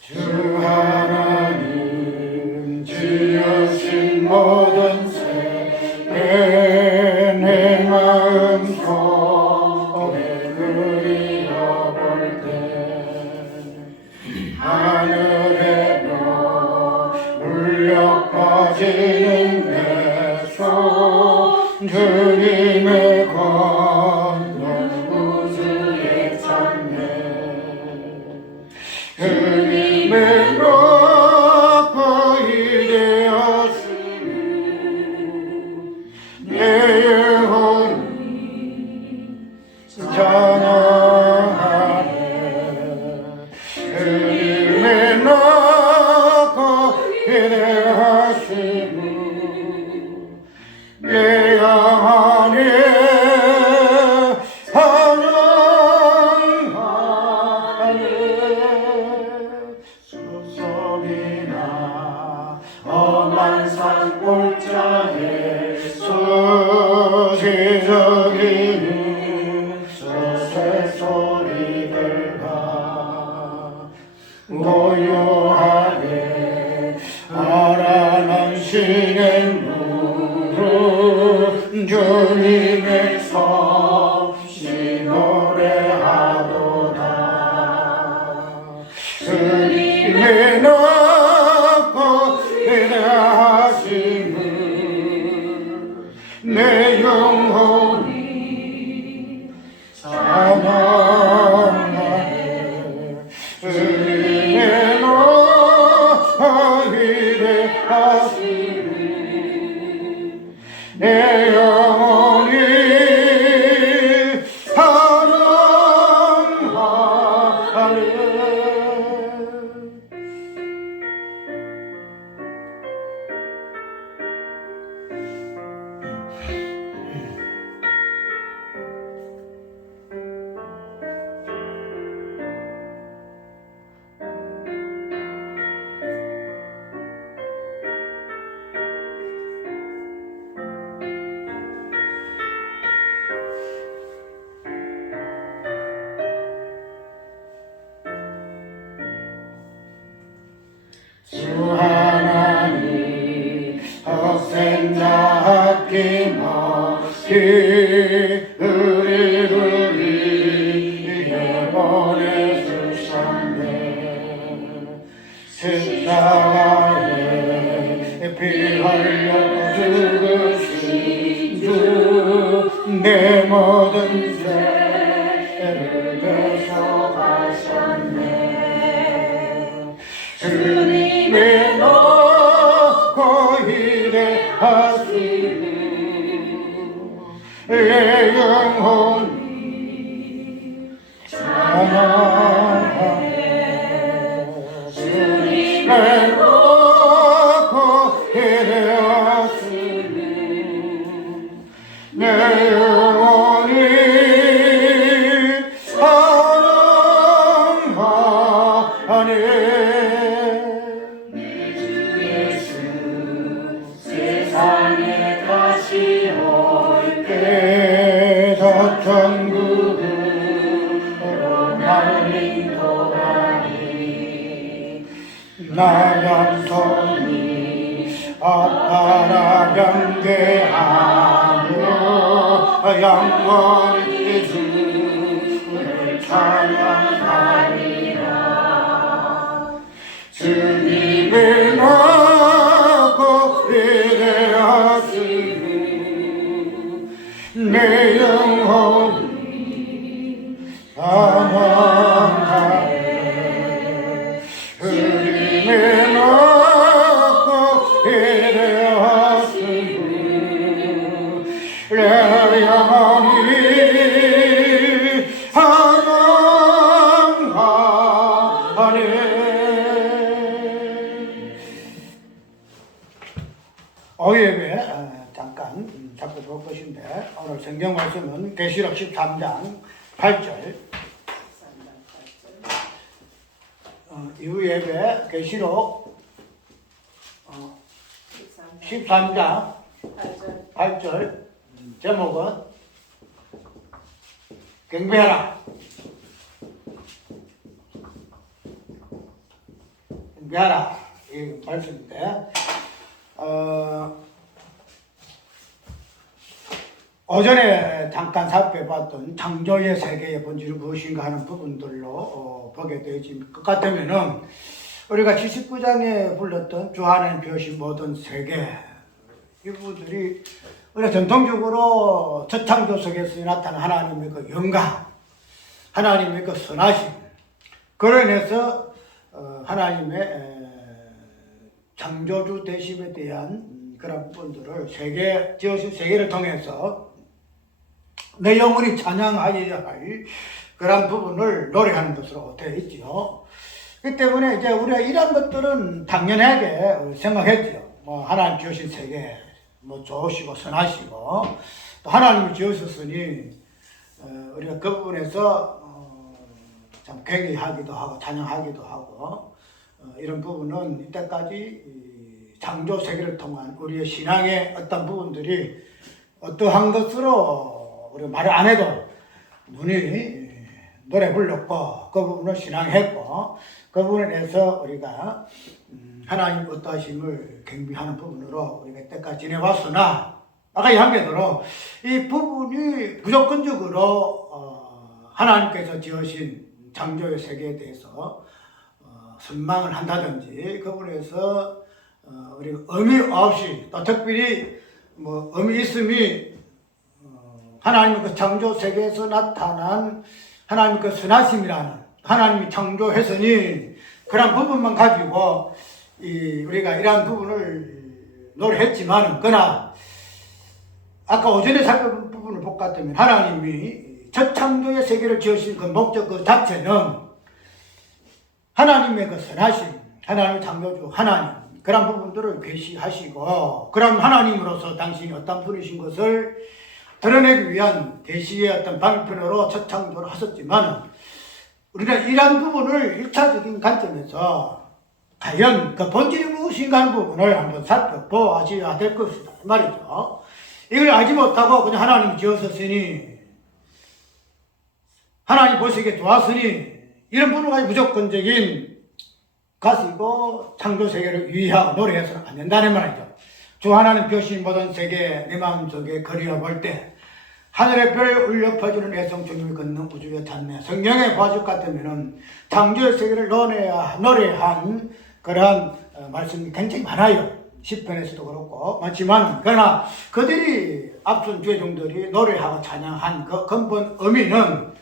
주 하나님 지으신 모든 세계 내 마음 속에 그리워볼 때 하늘의 별 울려 퍼지는 내 손 주님의 건넌 우주에 찬네 주님의 높고 위대하시니 내 영혼이 찬양하네 주님의 높고 위대하시니 내 영혼이 험한 산 골짜기에 수시적이는 저 새소리들과 고요하게 알아나시는 무릎 주님의 섭씨 노래하도다 주님의 높고 위대하심을 내 영혼이 찬양하네 주님의 높고 위대하심을 내 영혼이 찬양하네 주 하나님 독생자 아낌없이 우리를 위해 보내주셨네 십자가에 피 흘려 죽으신 주 내 모든 죄를 대속하셨네 주님의 높고 위대하심을 내 영혼이 찬양하네 주님의 높고 위대하심을 내 영혼이 찬양하네 세상에 다시 올 때 저 천국으로 나를 인도하니 나 양손이 아파라 경계하며 영원히 주를 찬양하리라 주님의 높고 위대하심을 내 영혼이 찬양하네 주님의 높고 위대하심을 내 영혼이 찬양하네 오예배 잠깐 살펴볼 것인데 오늘 성경 말씀은 계시록 13장 8절 이후 예배 계시록 13장 8절 제목은 경배하라. 경배하라 이 말씀인데 오전에 잠깐 살펴봤던 창조의 세계의 본질은 무엇인가 하는 부분들로 보게 되어질 것 같으면은 우리가 79장에 불렀던 주 하나님 비우신 모든 세계 이 부분들이 우리가 전통적으로 첫 창조 속에서 나타난 하나님의 그 영광, 하나님의 그 선하심, 그로 인해서 하나님의 창조주 되심에 대한 그런 부분들을 지으신 세계를 통해서 내 영혼이 찬양하여야 할 그런 부분을 노래하는 것으로 되어 있지요. 그 때문에 이제 우리가 이런 것들은 당연하게 생각했죠. 뭐 하나님 지으신 세계, 뭐 좋으시고 선하시고 또 하나님이 지으셨으니 우리가 그 부분에서 참 경외하기도 하고 찬양하기도 하고 이런 부분은 이때까지 창조 세계를 통한 우리의 신앙의 어떤 부분들이 어떠한 것으로 우리가 말을 안 해도 눈이 노래 불렀고 그 부분을 신앙했고 그 부분에 대해서 우리가 하나님 어떠하심을 경배하는 부분으로 우리가 이때까지 지내왔으나 아까 이야기대로 이 부분이 무조건적으로 하나님께서 지으신 창조의 세계에 대해서 선망을 한다든지 그 부분에서 우리가 의미 없이 또 특별히 뭐 의미 있음이 하나님의 그 창조 세계에서 나타난 하나님의 그 선하심이라는 하나님이 창조했으니 그런 부분만 가지고 우리가 이러한 부분을 노래했지만 그러나 아까 오전에 살펴본 부분을 볼 것 같으면 하나님이 첫 창조의 세계를 지으신 그 목적 그 자체는 하나님의 그 선하심, 하나님의 창조주 하나님 그런 부분들을 계시하시고 그런 하나님으로서 당신이 어떤 분이신 것을 드러내기 위한 계시의 어떤 방편으로 첫 창조를 하셨지만 우리는 이러한 부분을 1차적인 관점에서 과연 그 본질이 무엇인가 하는 부분을 한번 살펴보아야 될 것이다 말이죠. 이걸 알지 못하고 그냥 하나님 지었으니 하나님 보시기에 좋았으니 이런 부분을 가지고 무조건적인 가지고 창조 세계를 위하고 노래해서는 안 된다는 말이죠. 주 하나님 비우신 모든 세계 내 마음속에 그리워볼 때 하늘의 별 울려 퍼지는 애성 주님을 걷는 우주의 찬미 성경에 봐줄 것 같으면은 창조의 세계를 노래한 그러한 말씀이 굉장히 많아요. 시편에서도 그렇고 많지만 그러나 그들이 앞선 주의종들이 노래하고 찬양한 그 근본 의미는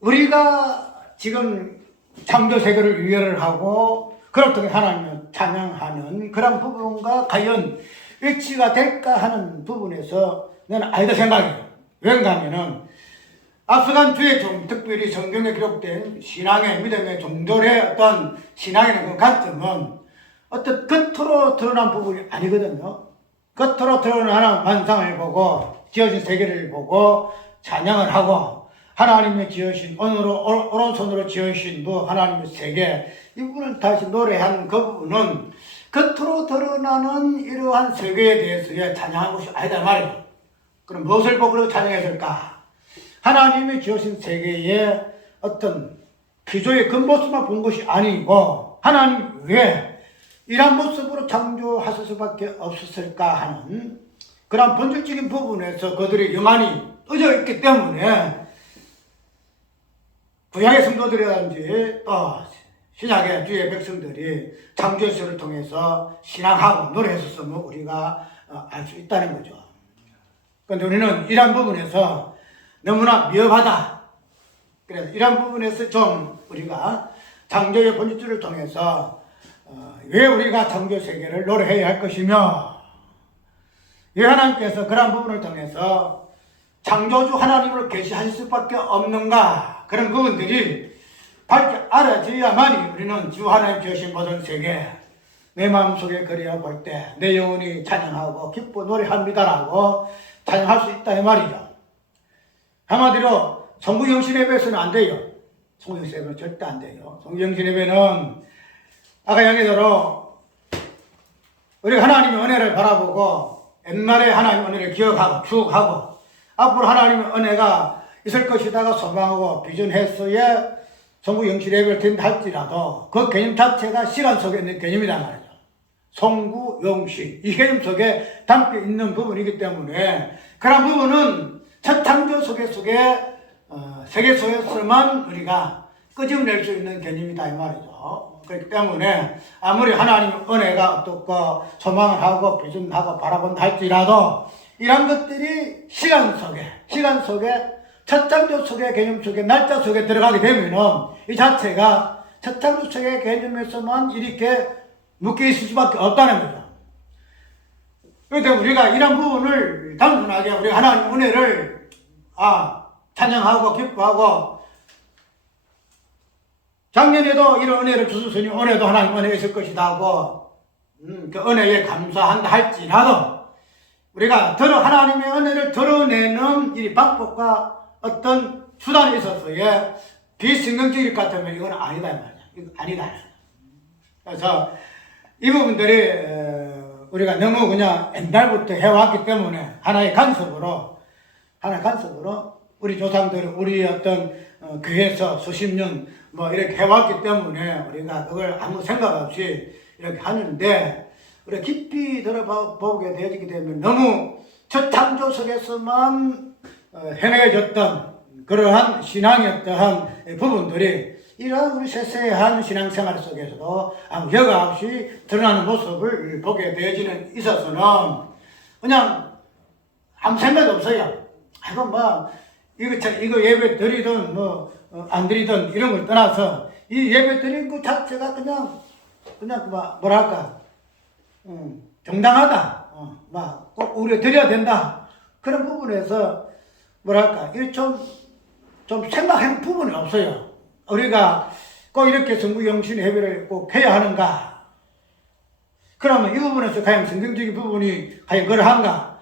우리가 지금 창조 세계를 유예를 하고 그렇게 하나님을 찬양하는 그런 부분과 과연 일치가 될까 하는 부분에서 나는 아니다 생각해요. 왠가 하면은 앞서간 주의 종, 특별히 성경에 기록된 신앙의 믿음의 종들의 어떤 신앙의 그 관점은 어떤 겉으로 드러난 부분이 아니거든요. 겉으로 드러나는 만상을 보고 지어진 세계를 보고 찬양을 하고 하나님의 지으신 오른손으로 지으신 하나님의 세계 이 부분을 다시 노래한 그 부분은 겉으로 드러나는 이러한 세계에 대해서의 찬양한 것이 아니다 말이에요. 그럼 무엇을 보고 찬양했을까? 하나님이 지으신 세계의 어떤 기조의 겉모습만 본 것이 아니고 하나님 왜 이런 모습으로 창조하실 수밖에 없었을까 하는 그런 본질적인 부분에서 그들의 영안이 떠져 있기 때문에 구약의 성도들이라든지 또 신약의 주의 백성들이 창조의 를 통해서 신앙하고 노래했었으면 우리가 알 수 있다는 거죠. 그런데 우리는 이런 부분에서 너무나 미흡하다. 그래서 이런 부분에서 좀 우리가 창조의 본질을 통해서 왜 우리가 창조 세계를 노래해야 할 것이며 왜 하나님께서 그런 부분을 통해서 창조주 하나님을 계시하실 수밖에 없는가 그런 부분들이 밝게 알아져야만이 우리는 주 하나님 지으신 모든 세계 내 마음속에 그리워볼 때 내 영혼이 찬양하고 기뻐 노래합니다라고 찬양할 수 있다 이 말이죠. 한마디로 성구영신 예배에서는 안 돼요. 성구영신 예배는 절대 안 돼요. 성구영신 예배는 아까 얘기대로 우리가 하나님의 은혜를 바라보고 옛날에 하나님의 은혜를 기억하고 추억하고 앞으로 하나님의 은혜가 있을 것이다가 소망하고 비전해서의 성부 영신 예배를 드린다 할지라도 그 개념 자체가 시간 속에 있는 개념이란 말이죠. 성부 영신 이 개념 속에 담겨 있는 부분이기 때문에 그런 부분은 첫 창조 속에 세계 속에서만 우리가 끄집어낼 수 있는 개념이다 이 말이죠. 그렇기 때문에 아무리 하나님의 은혜가 어떻고 소망을 하고 비전하고 바라본다 할지라도 이런 것들이 시간 속에 첫 창조 속의 개념 속에 날짜 속에 들어가게 되면은 이 자체가 첫 창조 속의 개념에서만 이렇게 묶여 있을 수밖에 없다는 거죠. 그런데 우리가 이런 부분을 단순하게 우리 하나님 은혜를 찬양하고 기뻐하고 작년에도 이런 은혜를 주셨으니 올해도 하나님 은혜가 있을 것이다 하고 그 은혜에 감사한다 할지라도 우리가 하나님의 은혜를 드러내는 이 방법과 어떤 수단이 있어서의 비성경적일 것 같으면 이건 아니다 말이야. 이건 아니다. 그래서 이 부분들이 우리가 너무 그냥 옛날부터 해왔기 때문에 하나의 간섭으로 우리 조상들이 우리 어떤 교회에서 수십 년 이렇게 해왔기 때문에 우리가 그걸 아무 생각 없이 이렇게 하는데 우리가 깊이 들어보게 되어지게 되면 너무 첫 창조 속에서만 행해졌던 그러한 신앙의 어떠한 부분들이 이러한 우리 세세한 신앙생활 속에서도 아무 여과 없이 드러나는 모습을 보게 되어지는 있어서는 그냥 아무 생각이 없어요. 이거 예배 드리든 안 드리든 이런 걸 떠나서 이 예배 드리는 것 자체가 그냥 정당하다. 꼭 우리가 드려야 된다. 그런 부분에서 이게 좀 생각하는 부분이 없어요. 우리가 꼭 이렇게 성부 영신 예배를 꼭 해야 하는가? 그러면 이 부분에서 과연 성경적인 부분이 과연 그러한가?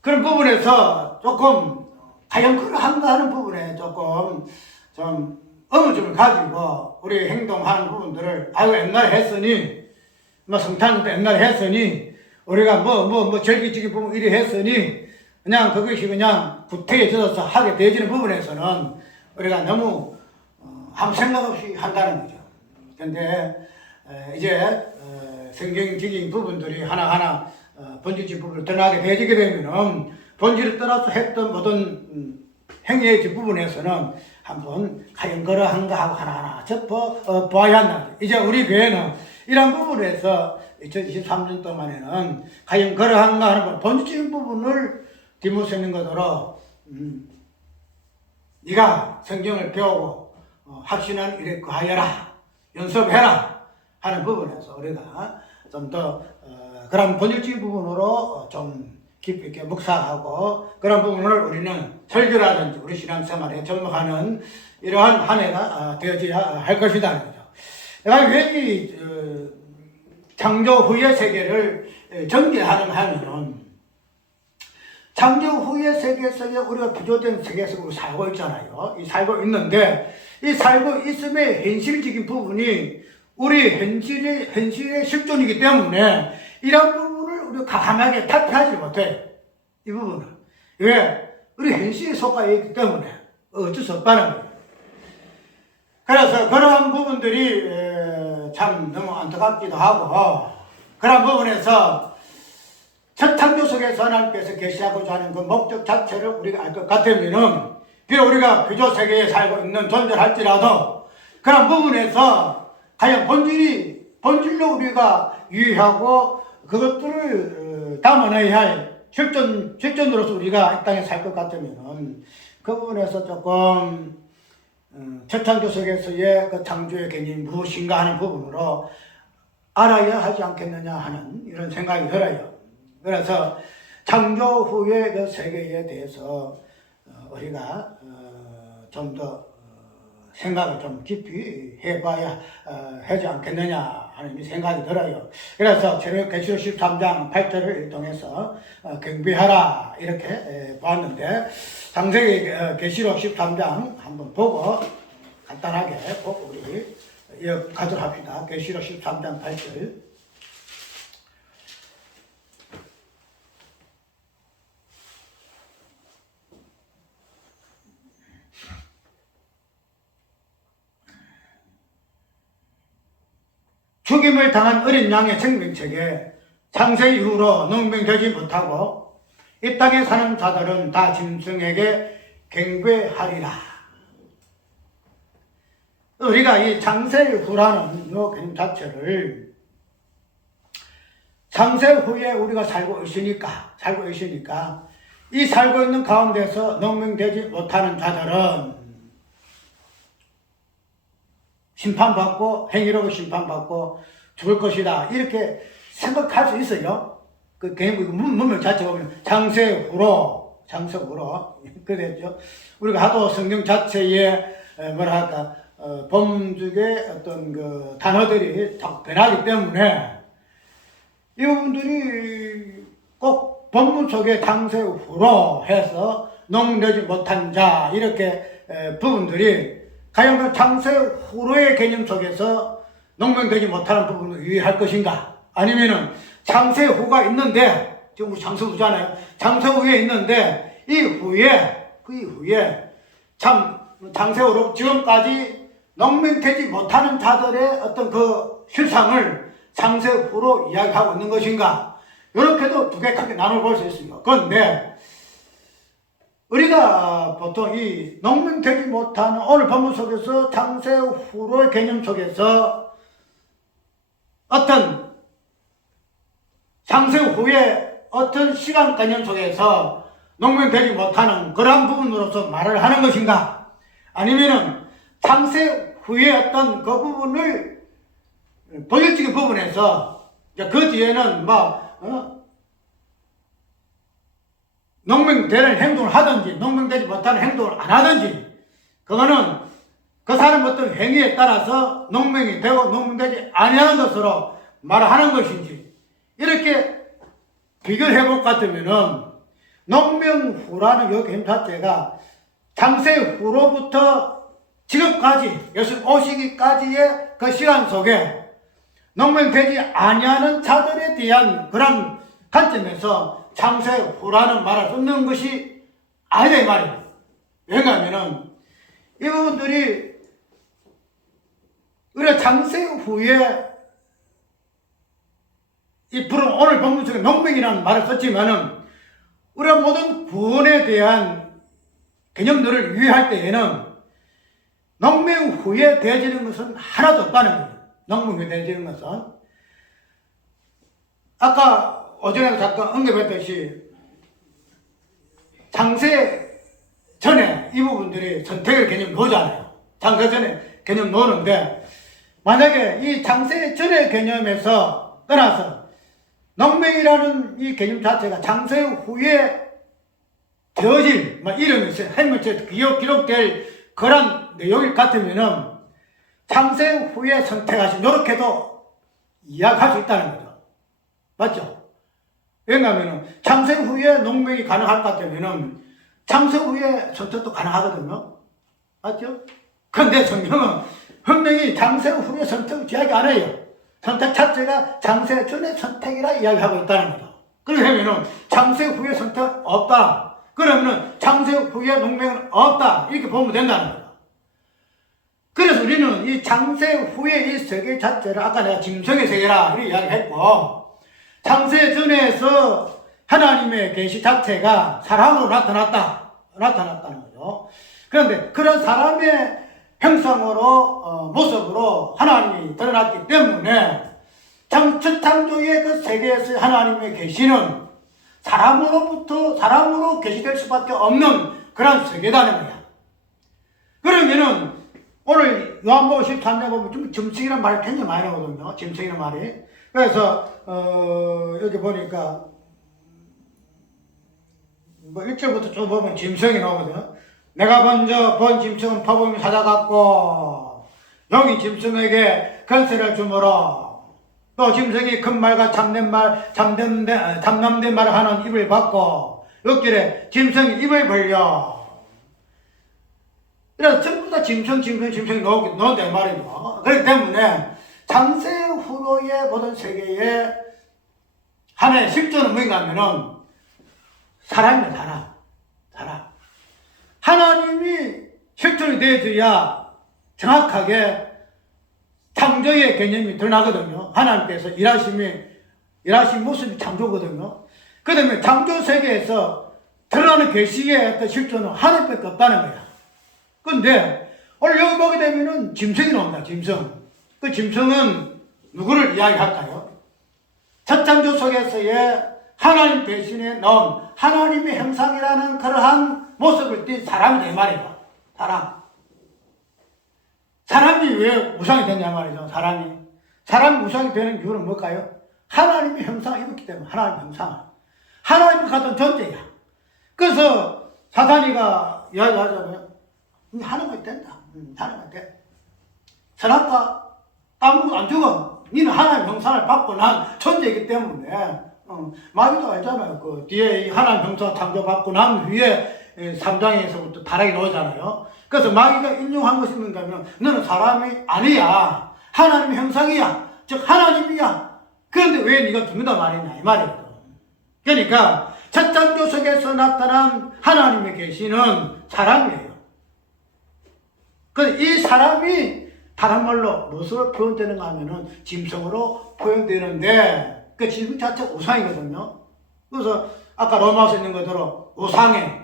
그런 부분에서 조금 과연 그러한가 하는 부분에 조금 좀 의문점을 가지고 우리 행동하는 부분들을 옛날에 했으니 성탄도 옛날에 했으니 우리가 절기적인 부분 이리 했으니 그냥 그것이 그냥 구태해져서 하게 되어지는 부분에서는 우리가 너무 아무 생각 없이 한다는 거죠. 근데 이제 성경적인 부분들이 하나하나 본질적인 부분을 드러나게 되어지게 되면은 본질을 떠나서 했던 모든 행위의 부분에서는 한번 과연 그러한가 하고 하나하나 짚어봐야 한다. 이제 우리 교회는 이런 부분에서 2023년 동안에는 과연 그러한가 하는 본질적인 부분을 뒷모습인 것으로 네가 성경을 배우고 확신한 일에 거하여라 연습해라 하는 부분에서 우리가 좀 더 그런 본질적인 부분으로 좀 깊이 있게 묵상하고 그런 부분을 우리는 설교라든지 우리 신앙생활에 접목하는 이러한 한 해가 되어져야 할 것이다. 내가 왜 이 창조 후의 세계를 전개하는 하면은 창조 후의 세계에서 우리가 구조된 세계에서 우리 살고 있잖아요. 살고 있는데 이 살고 있음의 현실적인 부분이 우리 현실의 실존이기 때문에 이런 부분을 우리가 과감하게 탈피하지 못해요. 이 부분은. 왜? 우리 현실에 속하여 있기 때문에 어쩔 수 없다는 거예요. 그래서 그러한 부분들이 참 너무 안타깝기도 하고 그런 부분에서 첫 창조 속에서 하나님께서 계시하고자 하는 그 목적 자체를 우리가 알 것 같으면은 비록 우리가 구조 세계에 살고 있는 존재할지라도 그런 부분에서 과연 본질로 우리가 유의하고 그것들을 담아내야 할 실존으로서 우리가 이 땅에 살 것 같으면은 그 부분에서 조금 첫 창조 속에서의 그 창조의 개념이 무엇인가 하는 부분으로 알아야 하지 않겠느냐 하는 이런 생각이 들어요. 그래서 창조 후의 그 세계에 대해서 우리가 좀 더 생각을 좀 깊이 해봐야 하지 않겠느냐 하는 생각이 들어요. 그래서 새벽 계시록 13장 8절을 통해서 경배하라 이렇게 보았는데 상세히 계시록 13장 한번 보고 간단하게 보고 우리 이어가도록 합시다. 계시록 13장 8절 죽임을 당한 어린 양의 생명책에 창세 이후로 농명되지 못하고 이 땅에 사는 자들은 다 짐승에게 경배하리라. 우리가 이 창세 후라는 요 개념 자체를 창세 후에 우리가 살고 있으니까 이 살고 있는 가운데서 농명되지 못하는 자들은 심판받고 행위로 심판받고 죽을 것이다. 이렇게 생각할 수 있어요. 그 개념 문명 자체 보면 창세 후로 그랬죠. 우리가 하도 성경 자체에 뭐랄까 범죽의 어떤 그 단어들이 딱 변하기 때문에 이 부분들이 꼭 본문 속에 창세 후로 해서 농되지 못한 자 이렇게 부분들이 과연 그 창세 후로의 개념 속에서 농명되지 못하는 부분을 유의할 것인가? 아니면은 창세 후가 있는데 지금 우리 창세 후잖아요. 창세 후에 있는데 이 후에 참 창세 후로 지금까지 농명되지 못하는 자들의 어떤 그 실상을 창세 후로 이야기하고 있는 것인가? 이렇게도 두 개 크게 나눠 볼 수 있습니다. 그런데 우리가 보통 이 농명되지 못하는 오늘 본문 속에서 창세 후로의 개념 속에서 어떤 창세 후에 어떤 시간 개념 속에서 농명되지 못하는 그러한 부분으로서 말을 하는 것인가? 아니면은 창세 후에 어떤 그 부분을 본질적인 부분에서 그 뒤에는 농명되는 행동을 하든지 농명되지 못하는 행동을 안 하든지 그거는 그 사람 어떤 행위에 따라서 농명이 되고 농명되지 아니하는 것으로 말을 하는 것인지 이렇게 비교를 해볼 것 같으면은 농명 후라는 요 개념 자체가 창세 후로부터 지금까지 예수님 오시기까지의 그 시간 속에 농명되지 아니하는 자들에 대한 그런 관점에서 창세 후라는 말을 쓰는 것이 아니다 이 말이에요. 왜냐하면은 이 부분들이 우리가 창세 후에 오늘 본문 속에 농명이라는 말을 썼지만은 우리가 모든 구원에 대한 개념들을 유의할 때에는 농명 후에 되어지는 것은 하나도 없다는 거예요. 농명 후에 되어지는 것은 아까 오전에도 잠깐 언급했듯이 창세 전에 이 부분들이 선택의 개념 놓잖아요. 창세 전에 개념 놓는데 만약에 이 창세 전의 개념에서 떠나서 농명이라는 이 개념 자체가 창세 후에 되어질 이름이 있어요. 해물체 기록될 그런 내용일 같으면은 창세 후에 선택하신 이렇게도 이야기할 수 있다는 거죠. 맞죠? 왜냐하면 창세 후에 농명이 가능할 것 같으면 창세 후에 선택도 가능하거든요. 맞죠? 그런데 성경은 분명히 창세 후에 선택을 이야기 안 해요. 선택 자체가 창세 전의 선택이라 이야기하고 있다는 거죠. 그러면 창세 후에 선택 없다. 그러면 창세 후에 농명은 없다. 이렇게 보면 된다는 거죠. 그래서 우리는 이 창세 후에 이 세계 자체를 아까 내가 짐승의 세계라 이렇게 이야기했고 창세 전에서 하나님의 계시 자체가 사람으로 나타났다는 거죠. 그런데 그런 사람의 형상으로 모습으로 하나님이 드러났기 때문에 첫 창조의 그 세계에서 하나님의 계시는 사람으로 계시될 수밖에 없는 그런 세계다는 거야. 그러면은 오늘 요한복음 13장 보면 짐승이라는 말이 굉장히 많이 나오거든요. 짐승이라는 말이. 그래서 여기 보니까 1절부터 쭉 보면 짐승이 나오거든요. 내가 먼저 본 짐승은 표범이 찾아갔고 여기 짐승에게 권세를 주므로 또 짐승이 큰 말과 참된 말 참남된 말을 하는 입을 받고 6절에 짐승이 입을 벌려 그래서 전부 다 짐승이 나온다 이 말이죠. 그렇기 때문에 창세 후로의 모든 세계에 하나의 실존은 뭔가 하면은 사람입니다. 사람. 하나님이 실존이 되어줘야 정확하게 창조의 개념이 드러나거든요. 하나님께서 일하신 모습이 창조거든요. 그 다음에 창조 세계에서 드러나는 계시의 어떤 실존은 하나님밖에 없다는 거야. 근데 오늘 여기 보게 되면은 짐승이 나온다, 짐승. 그 짐승은 누구를 이야기할까요? 첫 창조 속에서의 하나님 대신에 나온 하나님의 형상이라는 그러한 모습을 띈 사람이다, 이 말이죠. 사람이 왜 우상이 되냐 말이죠, 사람이 우상이 되는 이유는 뭘까요? 하나님의 형상을 입었기 때문에, 하나님의 형상을. 하나님과 같은 존재야. 그래서 사탄이가 이야기하잖아요. 하나님이 된다. 하나님이 돼. 선악과 까먹고 안 죽어. 니는 하나님의 형상을 받고 난 존재이기 때문에. 마귀도 알잖아요. 그 뒤에 이 하나님 형상 창조받고 난 후에 3장에서부터 타락이 나오잖아요. 그래서 마귀가 인용한 것이 뭔가 하면 너는 사람이 아니야. 하나님의 형상이야. 즉 하나님이야. 그런데 왜 네가 죽는다 말이냐 이 말이거든. 그러니까 첫 창조 속에서 나타난 하나님의 계시는 사람이에요. 그래서 이 사람이 다른 말로 무엇으로 표현되는가 하면은 짐승으로 표현되는데 그 짐승 자체가 우상이거든요. 그래서 아까 로마서 있는 것대로 우상에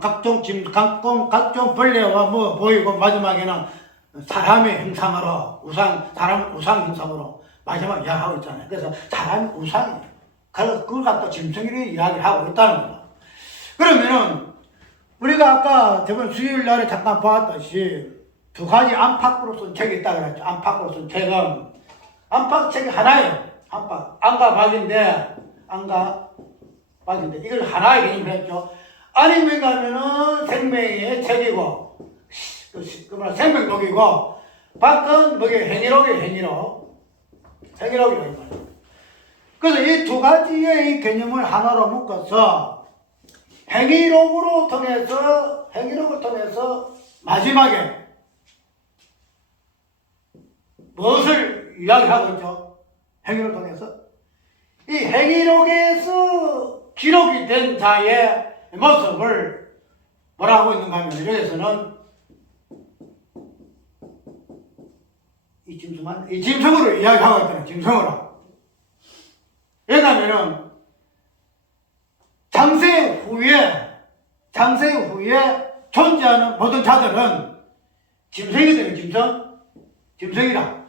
각종 각종 벌레와 뭐 보이고 마지막에는 사람의 형상으로 사람 우상 형상으로 마지막 이야기하고 있잖아요. 그래서 사람이 우상이에요. 그래서 그걸 갖다 짐승이라고 이야기를 하고 있다는 거예요. 그러면은 우리가 아까 저번 수요일 날에 잠깐 보았듯이 두 가지 안팎으로 쓴 책이 있다고 그랬죠. 안팎으로 쓴 책은 안팎 책이 하나예요. 안과 박인데 이걸 하나의 개념을 했죠. 안이 뭔가 하면은 생명의 책이고 생명록이고 밖은 뭐게 행위록이에요. 행위록이라고 말이에요. 그래서 이 두 가지의 이 개념을 하나로 묶어서 행위록을 통해서 마지막에 무엇을 이야기하고 있죠? 행위록을 통해서 이 행위록에서 기록이 된 자의 모습을 뭐라고 있는가 하면 여기서는 이 짐승으로 이야기하고 있잖아요. 짐승으로. 왜냐하면은 장세 후에 존재하는 모든 자들은 짐승이거든요. 짐승이라.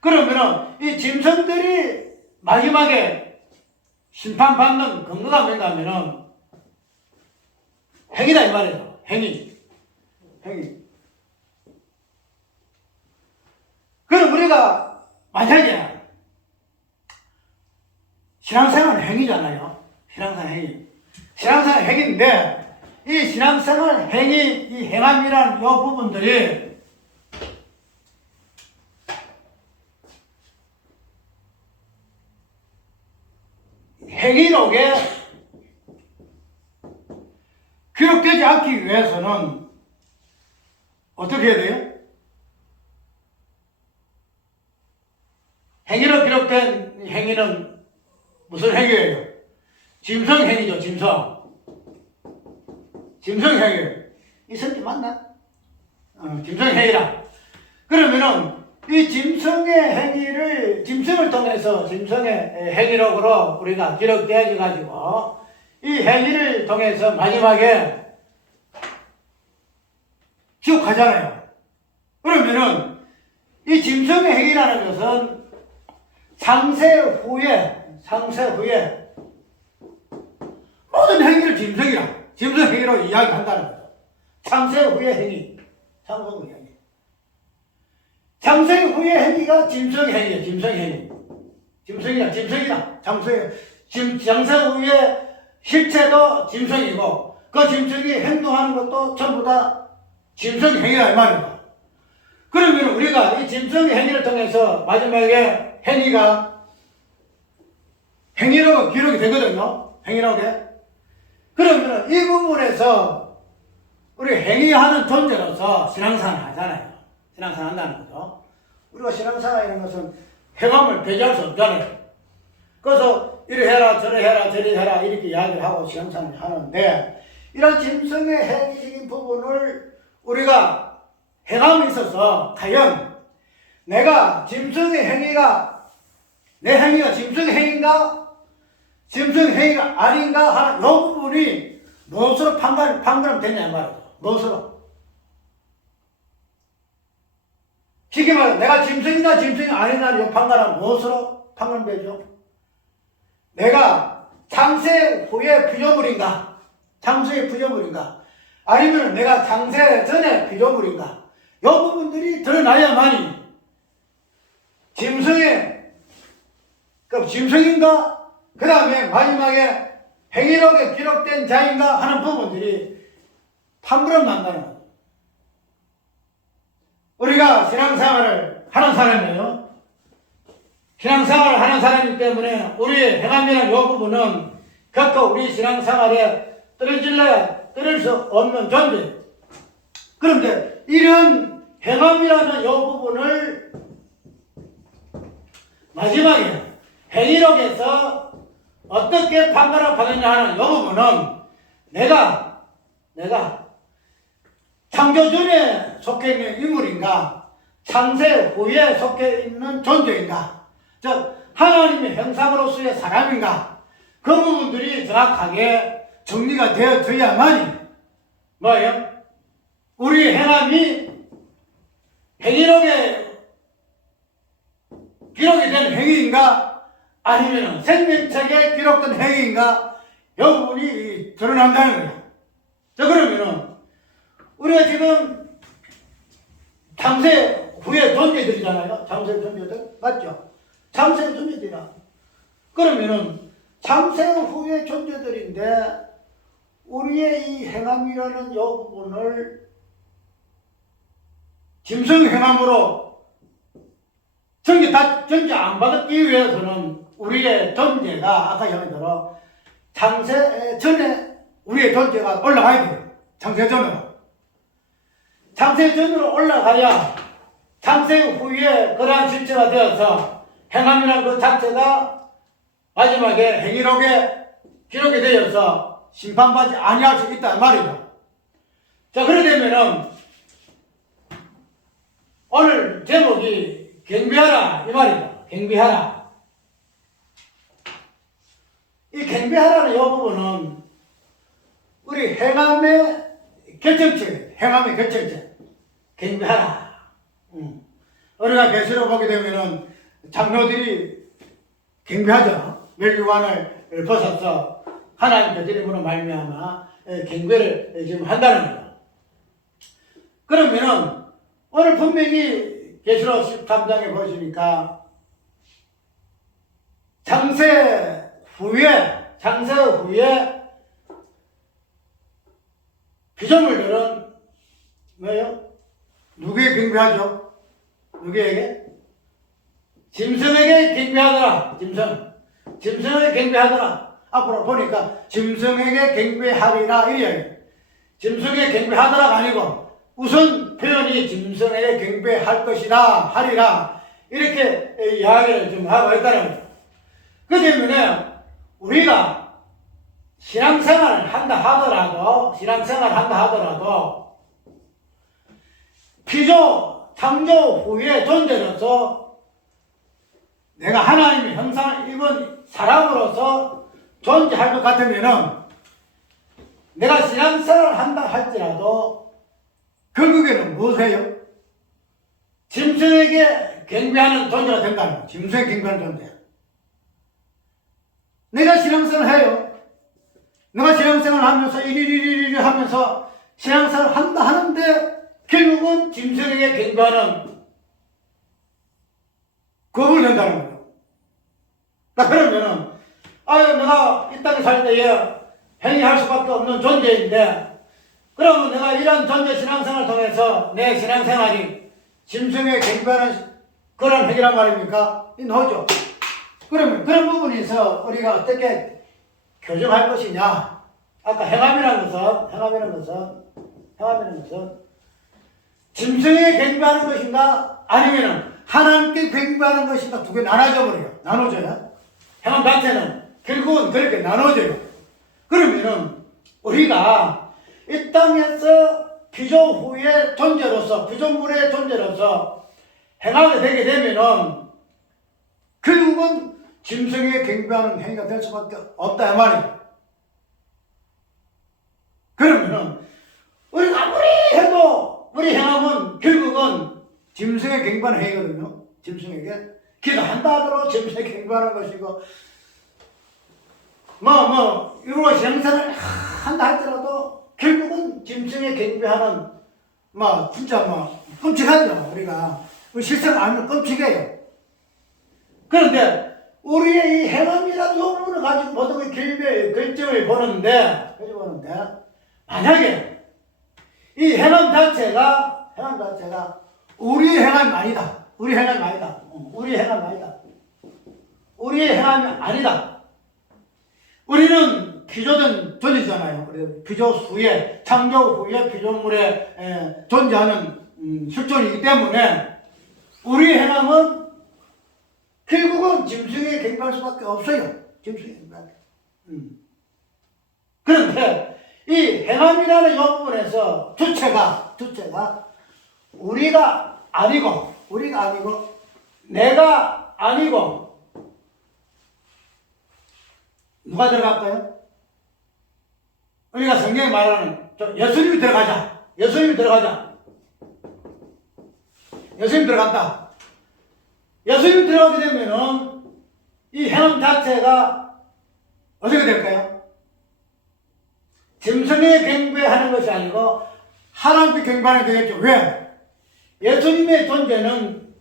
그러면은 이 짐승들이 마지막에 심판받는 근거가 뭔가 하면은 행위다 이 말이에요. 행위. 그럼 우리가 만약에 신앙생활은 행위잖아요. 신앙생활 행위인데 이 신앙생활 행위, 이 행함이라는 이 부분들이 행위록에 기록되지 않기 위해서는 어떻게 해야 돼요? 행위로 기록된 행위는 무슨 행위예요? 짐승 행위죠, 짐승 행위. 이 성질 맞나? 짐승 행위라. 그러면은 이 짐승을 통해서 짐승의 행위록으로 우리가 기록되어 가지고 이 행위를 통해서 마지막에 기록하잖아요. 그러면은 이 짐승의 행위라는 것은 상세 후에 모든 행위를 짐승 행위로 이야기한다는 거죠. 상세 후의 행위. 장세 후의 행위가 짐승 행위예요. 짐승이라. 장세 후의 실체도 짐승이고 그 짐승이 행동하는 것도 전부 다 짐승 행위라 이 말이다. 그러면 우리가 이 짐승 행위를 통해서 마지막에 행위로 기록이 되거든요. 행위록에. 그러면 이 부분에서 우리 행위하는 존재로서 신앙생활을 하잖아요. 신앙생활 한다는 거죠. 우리가 신앙생활이라는 것은 행함을 배제할 수 없잖아요. 그래서 이리 해라 저리 해라 이렇게 이야기를 하고 신앙생활을 하는데 이런 짐승의 행위적인 부분을 우리가 행함에 있어서 과연 내가 짐승의 행위가 내 행위가 짐승의 행위인가 짐승의 행위가 아닌가 하는 이 부분이 무엇으로 판가름 되냐 말이죠. 무엇으로? 쉽게 말해 내가 짐승이나 짐승이 아니냐는 판가름 무엇으로 판가름되죠? 내가 장세 후에 피조물인가 장세의 피조물인가 아니면 내가 장세 전에 피조물인가 이 부분들이 드러나야만이 짐승인가 그 다음에 마지막에 행위록에 기록된 자인가 하는 부분들이 판가름 난다는 거예요. 우리가 신앙생활을 하는 사람이에요. 신앙생활을 하는 사람이기 때문에 우리의 행함이라는 이 부분은 결코 우리 신앙생활에 떨어질 수 없는 존재. 그런데 이런 행함이라는 이 부분을 마지막에 행위록에서 어떻게 판가름 받느냐 하는 이 부분은 내가 창조 전에 속해 있는 인물인가 창세 후에 속해 있는 존재인가 즉 하나님의 형상으로서의 사람인가 그 부분들이 정확하게 정리가 되어져야만이 뭐예요? 우리 행함이 행위록에 기록이 된 행위인가 아니면 생명책에 기록된 행위인가 이 부분이 드러난다는 거예요. 자 그러면은 우리가 지금 창세 후의 존재들이잖아요. 창세 존재들 맞죠? 창세 존재들이라 그러면은 창세 후의 존재들인데 우리의 이 행함이라는 이 부분을 짐승 행함으로 전제 안 받기 위해서는 우리의 존재가 아까 얘기대로 창세 전에 우리의 존재가 올라가야 돼요. 창세 전으로. 창세 전으로 올라가야 창세 후에 그러한 실체가 되어서 행함이라는 그 자체가 마지막에 행위록에 기록이 되어서 심판받지 아니할 수 있단 말이죠. 자, 그래 되면은 오늘 제목이 경배하라 이 말이죠. 경배하라. 이 경배하라는 이 부분은 우리 행함의 결정체예요. 행함의 결정체. 경배하라. 우리가 계시록 보게 되면은 장로들이 경배하죠. 멸류관을 벗어서 하나님의 이름으로 말미암아 경배를 지금 한다는 거예요. 그러면은 오늘 분명히 계시록 13장에 보시니까 창세 후에 피조물들은 뭐예요? 누구에게 경배하죠? 누구에게? 짐승에게 경배하더라. 짐승에게 경배하더라. 앞으로 보니까 짐승에게 경배하리라 이래요. 짐승에게 경배하더라가 아니고 우선 표현이 짐승에게 경배할 것이다 하리라 이렇게 이야기를 좀 하고 있다는 거죠. 그 때문에 우리가 신앙생활을 한다 하더라도 창조 후의 존재로서 내가 하나님의 형상을 입은 사람으로서 존재할 것 같으면은 내가 신앙생활을 한다 할지라도 결국에는 무엇이에요? 짐승에게 경배하는 존재가 된다는 거예요. 짐승에게 경배하는 존재. 내가 신앙생활을 해요. 내가 신앙생활을 하면서 이리리리리 하면서 신앙생활을 한다 하는데 결국은 짐승에게 경배하는 겁을 낸다는 거예요. 그러면은 내가 이 땅에 살 때에 행위할 수밖에 없는 존재인데 그러면 내가 이런 존재 신앙생활을 통해서 내 신앙생활이 짐승에 경배하는 그런 행위란 말입니까? 이 노죠. 그러면 그런 부분에서 우리가 어떻게 교정할 것이냐? 아까 행함이라는 것은 짐승에 경배하는 것인가? 아니면 하나님께 경배하는 것인가? 두 개 나눠져 버려요. 나눠져요. 행함 자체는 결국은 그렇게 나눠져요. 그러면은 우리가 이 땅에서 피조물의 존재로서 행하게 되게 되면은 결국은 짐승에 경배하는 행위가 될 수밖에 없다 이 말이에요. 그러면은 우리가 아무리 해도 우리 행함은 결국은 짐승에 경배하는 행위거든요. 짐승에게 기도한다 하더라도 짐승에 경배하는 것이고 이거 신앙생활을 한다 할지라도 결국은 짐승에 경배하는 진짜 끔찍하죠. 우리가 실상 알면 끔찍해요. 그런데 우리의 이 행함이라는 부분을 가지고 모든 결정을 보는데 만약에 이 행함 자체가 우리의 행함이 아니다. 우리의 행함이 아니다. 우리는 피조된 존재잖아요. 피조 후에, 창조 후에 피조물에 존재하는 실존이기 때문에 우리의 행함은 결국은 짐승에 경배할 수밖에 없어요. 그런데 이 행함이라는 이 부분에서 주체가 우리가 아니고 내가 아니고 누가 들어갈까요? 우리가 성경에 말하는 예수님이 들어가자. 예수님이 들어갔다. 예수님이 들어가게 되면은 이 행함 자체가 어떻게 될까요? 짐승에 경배하는 것이 아니고 하나님께 경배하는 되겠죠. 왜? 예수님의 존재는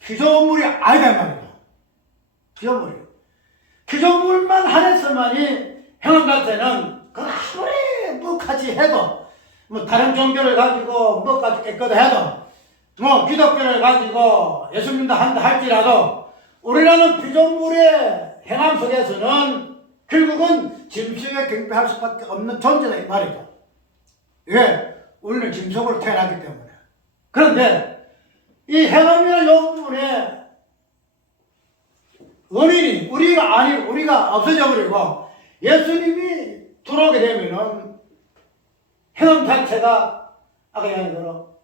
피조물이 아니다 말이에요. 피조물만 한해서만이 행함 자체는 아무리 뭐까지 해도 다른 종교를 가지고 뭐까지 깨끗 해도 기독교를 가지고 예수님도 한다 할지라도 우리라는 피조물의 행함 속에서는 결국은 짐승에 경배할 수밖에 없는 존재다 이 말이죠. 왜? 우리는 짐승으로 태어났기 때문에. 그런데 이 행함이라는 이 부분에 원인이 우리가 없어져 버리고 예수님이 들어오게 되면은 행함 자체가 아까 얘기한 대로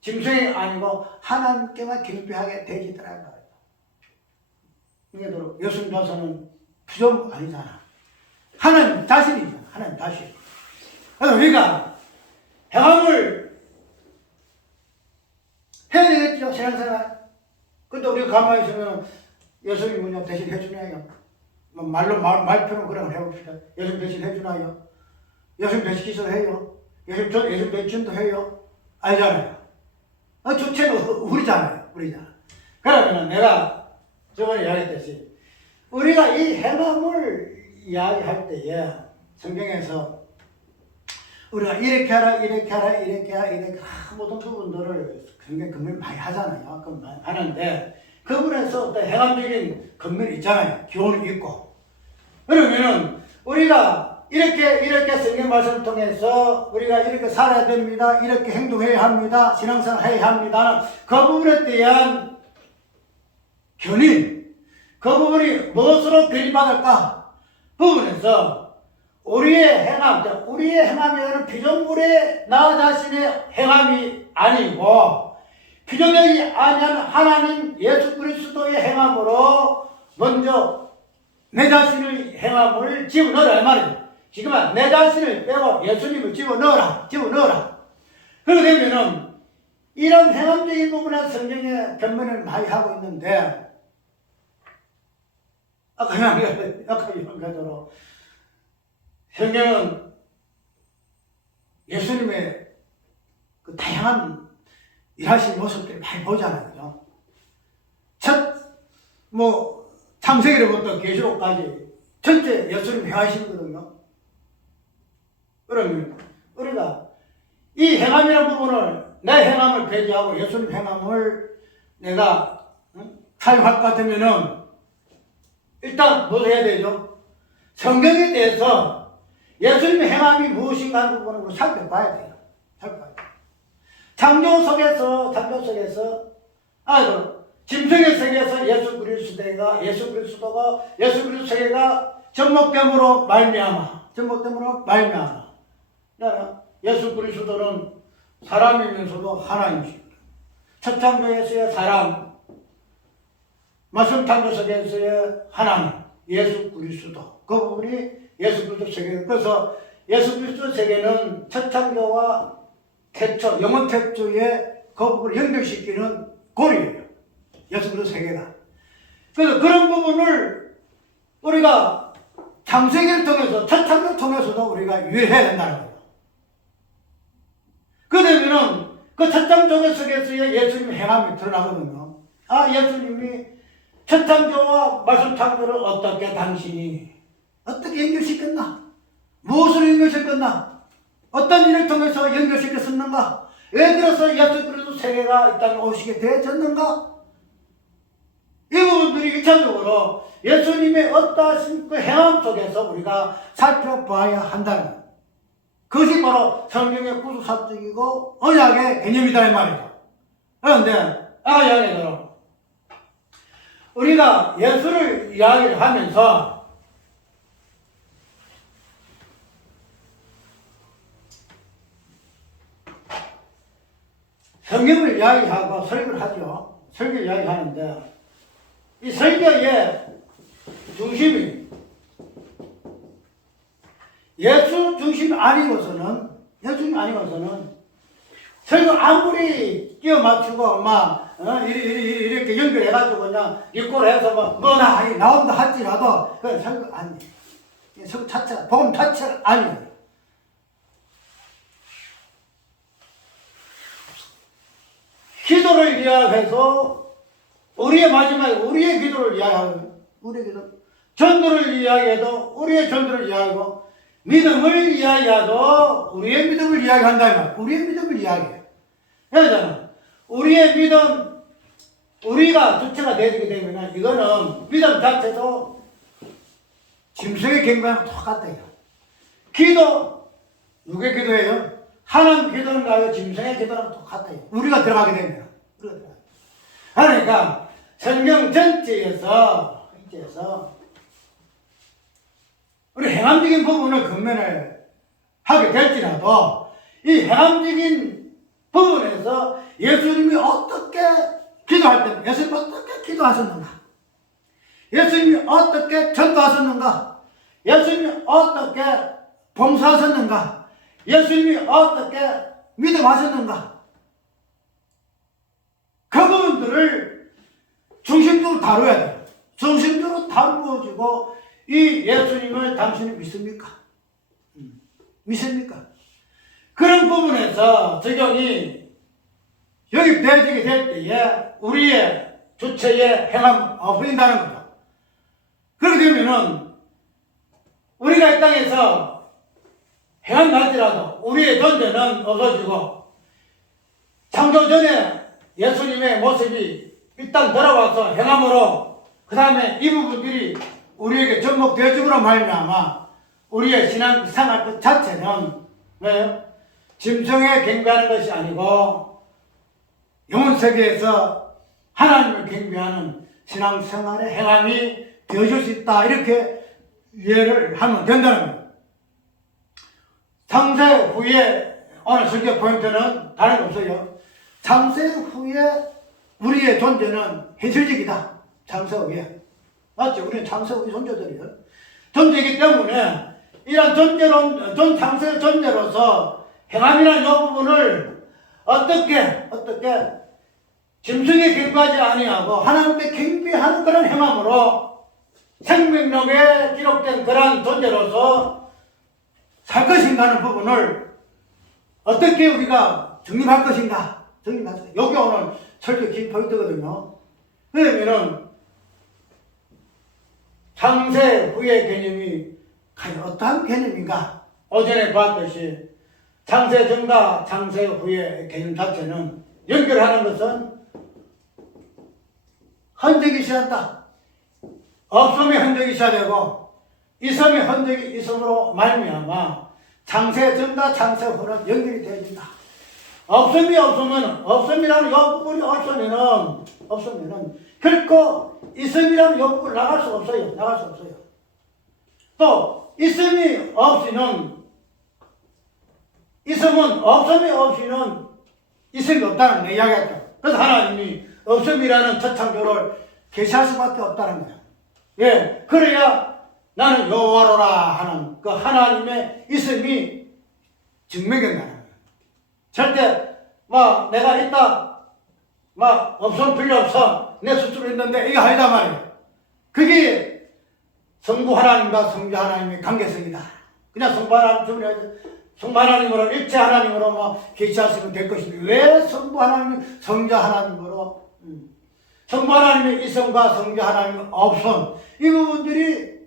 짐승이 아니고 하나님께만 경배하게 되시더라는 거예요. 이게 예수님 자손은 피조물 아니잖아. 하나님 자신이잖아. 하나님 자신. 그래서 우리가 행함을 해야 되겠죠. 신앙생활. 근데 우리가 가만히 있으면 예수님은요 대신 해주나요? 말표는 그런 걸 해봅시다. 예수님 대신 해주나요? 예수님 대신 기도해요? 예수님 대신도 해요? 아니잖아요. 주체는 우리잖아요. 그러면 내가 저번에 이야기했듯이 우리가 이 행함을 이야기할 때에 성경에서 우리가 이렇게 하라 모든 부분들을 굉장히 금을 많이 하잖아요. 하는데 그 부분에서 어떤 행함적인 근면이 있잖아요. 교훈이 있고. 그러면은 우리가 이렇게 성경 말씀을 통해서 우리가 이렇게 살아야 됩니다. 이렇게 행동해야 합니다. 신앙생활 해야 합니다. 그 부분에 대한 견인, 그 부분이 무엇으로 견인받을까? 부분에서 우리의 행함이라는 피조물의 나 자신의 행함이 아니고 피조되지 아니한 하나님 예수 그리스도의 행함으로 먼저 내 자신의 행함을 집어넣으라 이 말이에요. 지금은 내 자신을 빼고 예수님을 집어넣어라. 그렇게 되면은 이런 행함적인 부분에 성경에 변면을 많이 하고 있는데 아까 이야기한 성경은 예수님의 그 다양한 일하신 모습들을 많이 보잖아요. 그죠? 창세기로부터 계시록까지 전체 예수님 행하시거든요. 그러면 우리가 이 행함이라는 부분을 내 행함을 배제하고 예수님 행함을 내가 사용할 것 같으면은 일단 뭘 해야 되죠? 성경에 대해서 예수님의 행함이 무엇인가 하는 부분을 살펴봐야 돼요. 창조 속에서 짐승의 세계에서 예수 그리스도가 접목됨으로 말미암아 예수 그리스도는 사람이면서도 하나님이십니다. 첫 창조에서의 사람, 말씀 창조 속에서의 하나님, 예수 그리스도, 그 부분이 예수 그리스도 세계. 그래서 예수 그리스도 세계는 첫 창조와 태초, 영원 태초의 그 부분을 연결시키는 고리예요. 예수 그리스도 세계가. 그래서 그런 부분을 우리가 창세기를 통해서, 첫 창조를 통해서도 우리가 이해해야 된다는 거예요. 그러면은 그 첫 창조 속에서의 예수님 행함이 드러나거든요. 아, 예수님이 첫 창조와 말씀 창조를 어떻게 당신이 어떻게 연결시켰나? 무엇으로 연결시켰나? 어떤 일을 통해서 연결시켰었는가? 왜 그래서 예수 그리스도 세계가 이 땅에 오시게 되어졌는가? 이 부분들이 1차적으로 예수님의 어떠하신 그 행함 속에서 우리가 살펴봐야 한다는 거예요. 그것이 바로 성경의 구속사적이고 언약의 개념이다 이 말이죠. 그런데 이야기대로 우리가 예수를 이야기를 하면서 성경을 이야기하고 설교를 하죠. 설교 이야기하는데 이 설교의 중심이 예수 중심이 아니고서는 설교 아무리 끼워 맞추고 이렇게 연결해가지고 그냥 입고를 해서 뭐나 나온다 할지라도 그 설교 아니에요. 설교 자체가 복음 자체가 아니에요. 기도를 이야기해서 우리의 마지막에 우리의 기도를 이야기하고 우리의 기도 전도를 이야기해도 우리의 전도를 이야기하고 믿음을 이야기해도 우리의 믿음을 이야기한다 이 말. 우리의 믿음을 이야기해. 그러잖아. 우리의 믿음 우리가 주체가 되게 되면 이거는 믿음 자체도 짐승의 경배랑 똑같아요. 기도 누구의 기도예요? 하나님 기도인가요? 짐승의 기도랑 똑같아요. 우리가 들어가게 되면. 그러니까 성경 전체에서 우리 행함적인 부분을 근면을 하게 될지라도 이 행함적인 부분에서 예수님이 어떻게 기도할 때 예수님이 어떻게 기도하셨는가? 예수님이 어떻게 전도하셨는가? 예수님이 어떻게 봉사하셨는가? 예수님이 어떻게 믿음하셨는가? 그 부분들을 중심적으로 다뤄야 돼요. 중심적으로 다루어지고 이 예수님을 당신이 믿습니까? 믿습니까? 그런 부분에서 적용이 영입되어지게 될 때에 우리의 주체의 행함 없어진다는 거죠. 그렇게 되면은 우리가 이 땅에서 행함 날지라도 우리의 존재는 없어지고 창조 전에 예수님의 모습이 일단 돌아와서 행함으로 그 다음에 이 부분들이 우리에게 접목되어줌으로 말미암아 우리의 신앙생활 그 자체는 왜요? 짐승에 경배하는 것이 아니고 영혼세계에서 하나님을 경배하는 신앙생활의 행함이 되어줄 수 있다 이렇게 이해를 하면 된다는 거예요. 창세 후에 오늘 설교 포인트는 다른 거 없어요. 창세 후에 우리의 존재는 현실적이다. 창세 후에. 맞죠? 우리는 창세 후의 존재들이에요. 존재이기 때문에 이런 창세 존재로서 행함이라는 이 부분을 어떻게 짐승에 경배하지 아니하고 하나님께 경배하는 그런 행함으로 생명력에 기록된 그런 존재로서 살 것인가 하는 부분을 어떻게 우리가 정립할 것인가 정립하세요. 여기 오늘 설교 긴 포인트거든요. 그러면은 창세 후의 개념이 과연 어떠한 개념인가? 오전에 봤듯이 창세 전과 창세 후의 개념 자체는 연결하는 것은 흔적이 있어야 한다. 없음의 흔적이 있어야 되고 있음의 흔적이 있음으로 말미암아 창세 전과 창세 후는 연결이 되어진다. 없음이 없으면 없음이라는 이 부분이 없으면은 결코 있음이라는 이 부분을 나갈 수 없어요. 또 있음이 없이는 있음은 없음이 없이는 있음이 없다는 이야기였죠. 그래서 하나님이 없음이라는 첫 창조를 계시할 수밖에 없다는 거예요. 예, 그래야 나는 여호와로라 하는 그 하나님의 있음이 증명된다는 거예요. 절대 막 내가 있다, 막 없으면 필요 없어, 내 스스로 있는데 이거 아니다 말이에요. 그게 성부 하나님과 성자 하나님의 관계성이다. 그냥 성부 하나님으로 일체 하나님으로 뭐 계시하시면 될 것인데 왜 성부 하나님, 성자 하나님으로 성부 하나님의 이성과 성자 하나님의 없음, 이 부분들이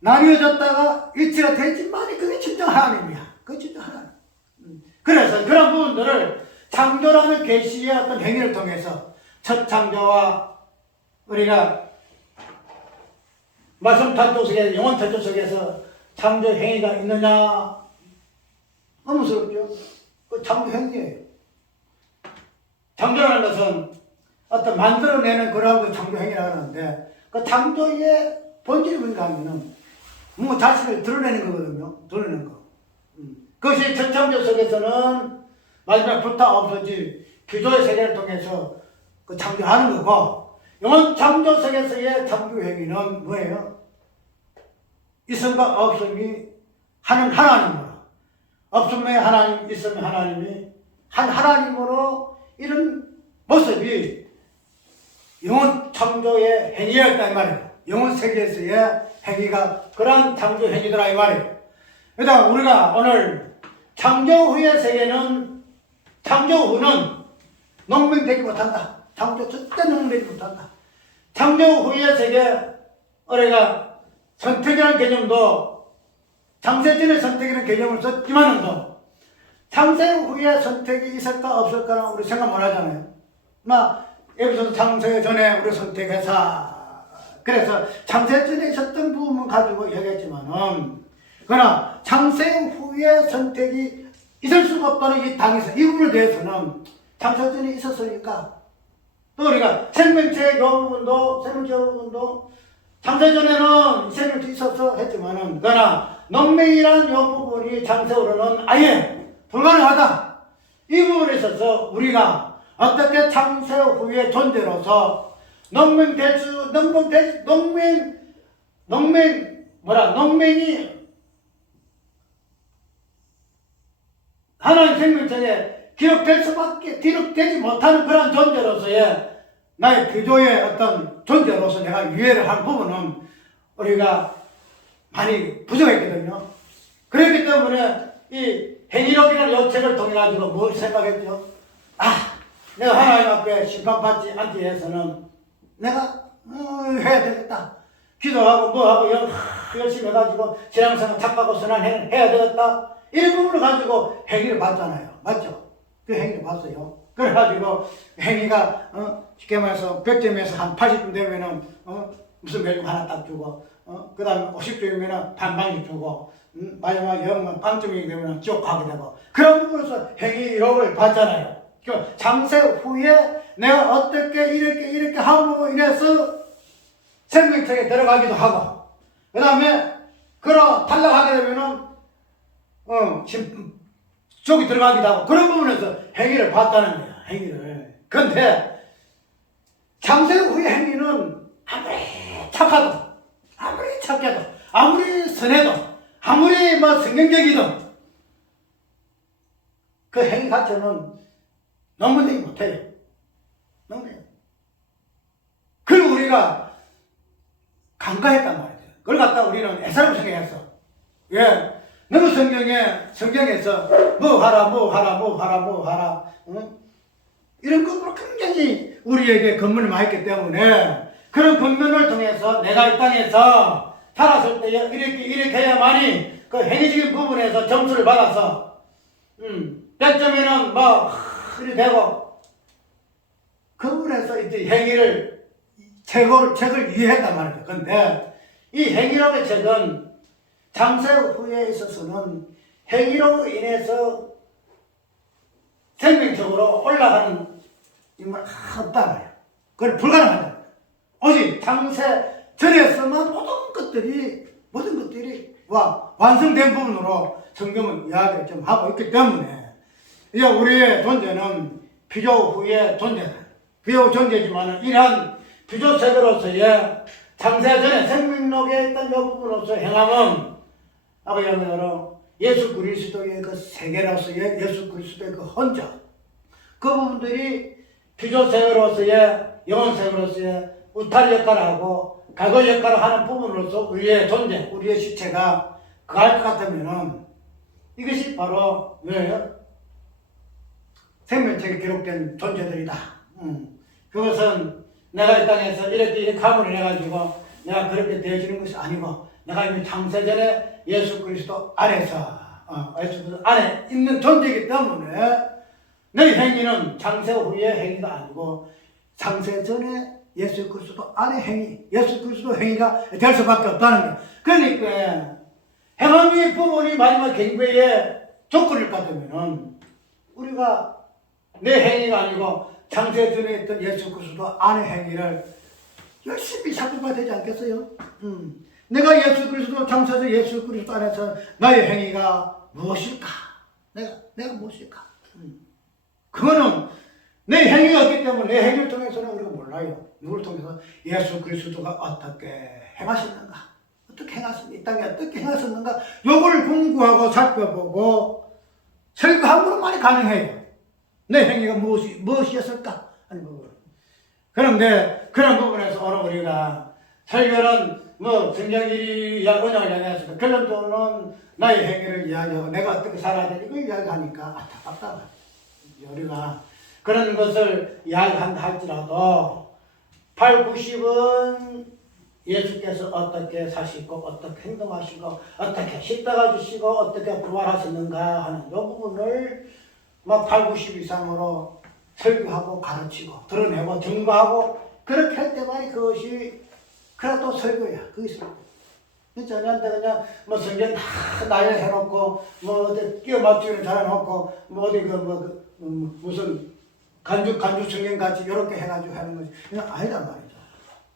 나뉘어졌다가 일치가 되지만 그게 진정 하나님이야. 그게 진정 하나님. 그래서 그런 부분들을 창조라는 계시의 어떤 행위를 통해서 첫 창조와 우리가 말씀 탄조 속에, 영혼 탄조 속에서 창조 행위가 있느냐? 의문스럽죠? 그 창조 행위예요. 창조라는 것은 어떤 만들어내는 그런 그 창조 행위라고 하는데, 그 창조의 본질이 뭔가 하면은 뭐 자신을 드러내는 거거든요. 드러내는 거. 그것이 첫 창조 속에서는 마지막 불타 없어질 규조의 세계를 통해서 그 창조하는 거고, 영원 창조 속에서의 창조 행위는 뭐예요? 있음과 없음이 하는 하나님으로, 없음의 하나님, 있음의 하나님이 한 하나님으로 이런 모습이 영원 창조의 행위였다 이 말이에요. 영원 세계에서의 행위가 그러한 창조 행위더라 이 말이에요. 그러니까 우리가 오늘 창조 후의 세계는, 창조 후는 농민되지 못한다. 창조 절대 농민되지 못한다. 창조 후의 세계, 우리가 선택이라는 개념도 창세 전의 선택이라는 개념을 썼지만도 창세 후에 선택이 있을까 없을까는 우리 생각 못 하잖아요. 여기서도 창세 전에 우리 선택해서, 그래서 창세 전에 있었던 부분만 가지고 얘기했지만은, 그러나 창세 후에 선택이 있을 수가 없다는 이 당에서 이 부분에 대해서는 창세 전에 있었으니까, 또 우리가 생명체의 부분도 창세 전에는 생명체 있어서 했지만은, 그러나 농맹이라는 이 부분이 창세 후로는 아예 불가능하다. 이 부분에 있어서 우리가 어떻게 창세 후의 존재로서 농맹이 하나님 생명체에 기록되지 못하는 그런 존재로서의 나의 규조의 어떤 존재로서 내가 이해를 한 부분은 우리가 많이 부족했거든요. 그렇기 때문에 이 행위록이라는 이 책을 통해 가지고 뭘 생각했죠? 내가 하나님 앞에 심판받지 않기 위해서는 내가 해야 되겠다. 기도하고 뭐하고 열심히 해가지고 신앙생활 착하고 선한 행위를 해야 되겠다. 이런 부분을 가지고 행위를 봤잖아요. 맞죠? 그 행위를 봤어요. 그래가지고 행위가 쉽게 말해서 100점에서 한 80점 되면은 무슨 메뉴 하나 딱 주고, 그 다음에 50점이면 반반씩 주고, 마지막 영은 빵점이 되면 쭉 가게 되고, 그런 부분에서 행위록을 봤잖아요. 창세 후에 내가 어떻게 이렇게 함으로 인해서 생명체에 들어가기도 하고, 그 다음에 탈락하게 되면은 쪽이 들어가기도 하고, 그런 부분에서 행위를 봤다는 거야. 행위를. 근데 창세 후의 행위는 아무리 착해도, 아무리 선해도, 아무리 성경적이도 그 행위 자체는 넘어되지 못해요. 그리고 우리가 간과했단 말이죠. 그걸 갖다 우리는 애사로 생각했어. 왜? 너무 성경에서 뭐 하라, 이런 것으로 굉장히 우리에게 검문을 많이 했기 때문에, 그런 검문을 통해서 내가 이 땅에서 살았을 때 이렇게 해야만이 그 행위적인 부분에서 점수를 받아서 100점에는 이렇게 되고, 그 부분에서 이제 행위를 책을 이해했단 말이죠. 근데 이 행위록의 책은 창세 후에 있어서는 행위로 인해서 생명적으로 올라가는 인물은 없단 말이에요. 그건 불가능하다. 오직 창세 전에서만 모든 것들이 완성된 부분으로 성경은 이야기를 좀 하고 있기 때문에, 이제 우리의 존재는 피조 후의 존재다. 피조 존재지만 이러한 피조 세계로서의 창세 전에 생명록에 있던 이 부분으로서 행함은 아버지야말로 예수 그리스도의 그 세계로서의 예수 그리스도의 그 흔적, 그 부분들이 피조 세계로서의 영혼 세계로서의 우탈 역할을 하고 갈고 역할을 하는 부분으로서 우리의 존재, 우리의 시체가 그할 것 같으면은 이것이 바로 뭐예요? 생명책에 기록된 존재들이다. 그것은 내가 이 땅에서 이렇게 가문을 해가지고 내가 그렇게 되어지는 것이 아니고 내가 이미 창세전에 예수 그리스도 안에서 예수 그리스도 안에 있는 존재이기 때문에 내 행위는 창세 후의 행위가 아니고 창세 전에 예수 그리스도 안의 행위, 예수 그리스도 행위가 될 수밖에 없다는 거예요. 그러니까 행함의 부분이 마지막 경배의 조건일 것 같으면은 우리가 내 행위가 아니고 창세 전에 있던 예수 그리스도 안의 행위를 열심히 살펴봐야 되지 않겠어요? 내가 예수 그리스도 창세 전 예수 그리스도 안에서 나의 행위가 무엇일까? 내가 무엇일까? 그거는 내 행위가 없기 때문에 내 행위를 통해서는 우리가 몰라요. 누구를 통해서 예수 그리스도가 어떻게 행하셨는가? 어떻게 행하셨는가? 이 땅에 어떻게 행하셨는가? 요걸 공부하고 살펴보고 설교함으로만이 가능해요. 내 행위가 무엇이었을까? 하는 부분. 그런데 그런 부분에서 오늘 우리가 설교는 성경이 언약을 이야기했으니까 결론적으로는 나의 행위를 이야기하고 내가 어떻게 살아야 되는 걸 이야기하니까 안타깝다. 우리가 그런 것을 이야기한다 할지라도 8, 90은 예수께서 어떻게 사시고 어떻게 행동하시고 어떻게 십자가 주시고 어떻게 부활하셨는가 하는 이 부분을 8, 90 이상으로 설교하고 가르치고 드러내고 증거하고 그렇게 할 때만이 그것이 그래도 설교야. 그게 설교. 저한테 그냥 성경 다 나열해놓고 어디 끼워 맞추기를 잘해놓고 어디 무슨 간주 성경 같이 이렇게 해가지고 하는 거지. 그냥 아니란 말이죠.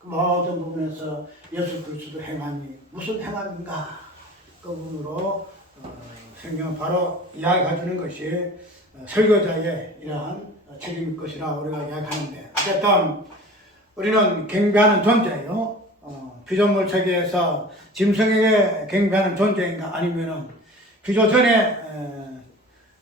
모든 부분에서 예수 그리스도 행함이 무슨 행함인가 그 부분으로 성경은 바로 이야기해 주는 것이 설교자의 이러한 책임일 것이라 우리가 이야기하는데 어쨌든 우리는 경배하는 존재예요. 피조물 세계에서 짐승에게 경배하는 존재인가 아니면은 피조 전에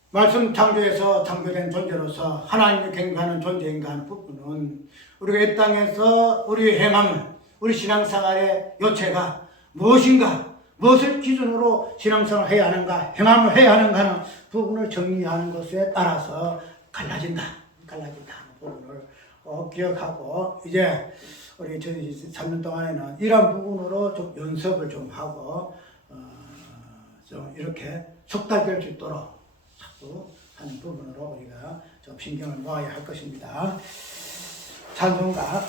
말씀 창조에서 창조된 존재로서 하나님을 경배하는 존재인가 하는 부분은 우리가 이 땅에서 우리의 행함을 우리 신앙생활의 요체가 무엇인가 무엇을 기준으로 신앙생활을 해야 하는가 행함을 해야 하는가 하는 부분을 정리하는 것에 따라서 갈라진다 하는 부분을 기억하고 이제 우리 3년 동안에는 이런 부분으로 좀 연습을 좀 하고 좀 이렇게 속달될 수 있도록 자꾸 하는 부분으로 우리가 좀 신경을 모아야 할 것입니다. 찬송가